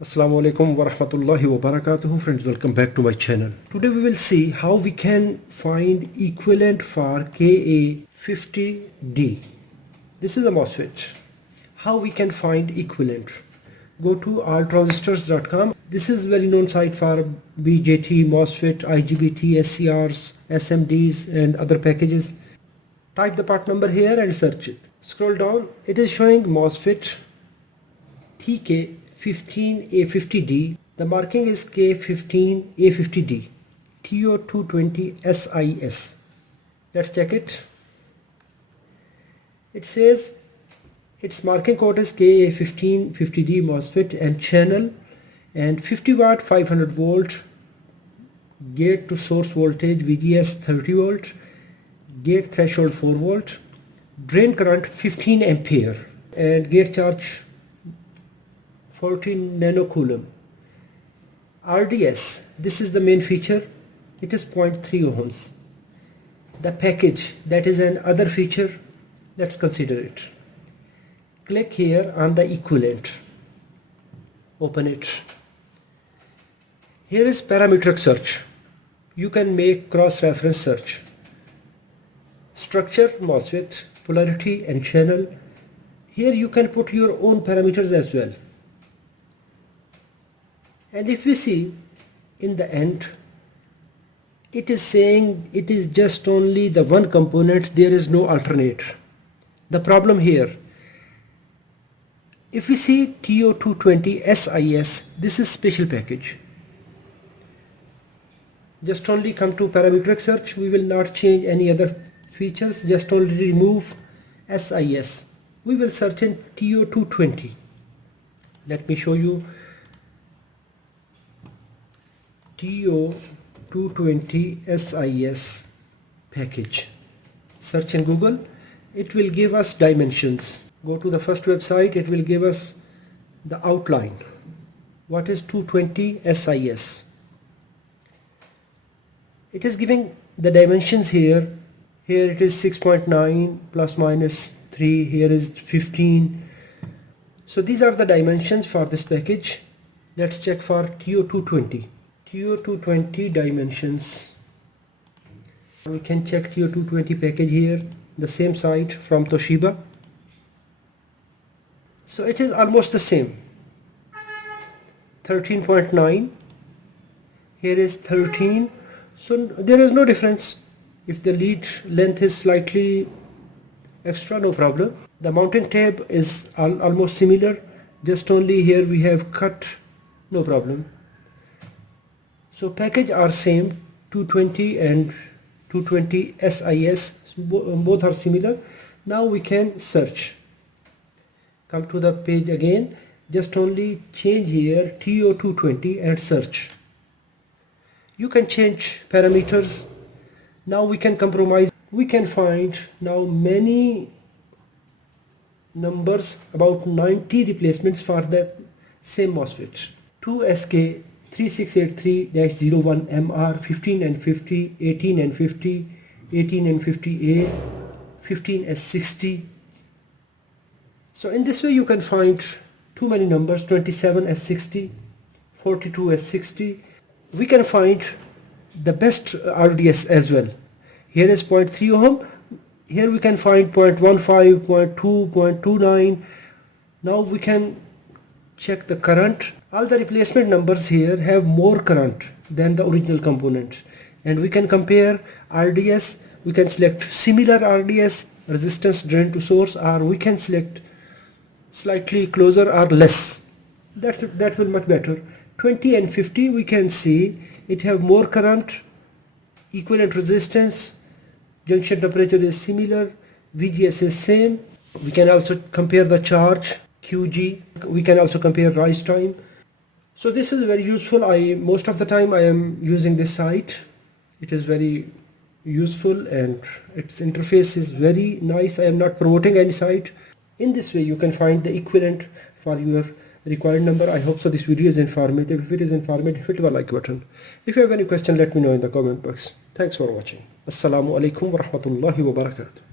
Assalamu alaikum wa rahmatullahi wa barakatuhu. Friends, welcome back to my channel. Today we will see how we can find equivalent for Ka50D. This is a MOSFET. How we can find equivalent? Go to alltransistors.com. This is very known site for BJT, MOSFET, IGBT, SCRs, SMDs and other packages. Type the part number here and search it. Scroll down. It is showing MOSFET K15A50D. The marking is K15A50D TO220SIS. Let's check it. It says its marking code is K1550D Mosfet and channel and 50 watt 500 volt, gate to source voltage VGS 30 volt, gate threshold 4 volt, drain current 15 ampere and gate charge 14 nanocoulomb. RDS, this is the main feature, it is 0.3 ohms. The package, that is an other feature, let's consider it. Click here on the equivalent, open it. Here is parametric search. You can make cross-reference search. Structure, MOSFET, polarity and channel. Here you can put your own parameters as well. And if we see in the end, it is saying it is just only the one component, there is no alternate. The problem here, if we see TO220SIS, this is special package. Just only come to parametric search, we will not change any other features, just only remove SIS. We will search in TO220. Let me show you. TO220SIS package. Search in Google, it will give us dimensions. Go to the first website, it will give us the outline. What is 220SIS? It is giving the dimensions here. Here it is 6.9 plus minus 3, here is 15. So these are the dimensions for this package. Let's check for TO220. TO220 dimensions. We can check TO220 package here, the same site from Toshiba. So it is almost the same. 13.9. Here is 13. So there is no difference. If the lead length is slightly extra, no problem. The mounting tab is almost similar. Just only here we have cut, no problem. So package are same, 220 and 220 SIS, both are similar. Now we can search. Come to the page again, just only change here TO220 and search. You can change parameters. Now we can compromise. We can find now many numbers, about 90 replacements for the same MOSFET. 2SK 3683-01MR, 15 and 50, 18 and 50, 18 and 50A, 15S60. So in this way you can find too many numbers, 27S60, 42S60. We can find the best RDS as well. Here is 0.3 ohm. Here we can find 0.15, 0.2, 0.29. Now we can check the current. All the replacement numbers here have more current than the original components, and we can compare RDS. We can select similar RDS, resistance drain to source, or we can select slightly closer or less. That will much better. 20 and 50 we can see it have more current, equivalent resistance, junction temperature is similar, VGS is same. We can also compare the charge, QG. We can also compare rise time. So this is very useful. Most of the time I am using this site. It is very useful and its interface is very nice. I am not promoting any site. In this way you can find the equivalent for your required number. I hope so this video is informative. If it is informative, hit the like button. If you have any question, let me know in the comment box. Thanks for watching. Assalamu alaikum wa rahmatullahi wa barakatuh.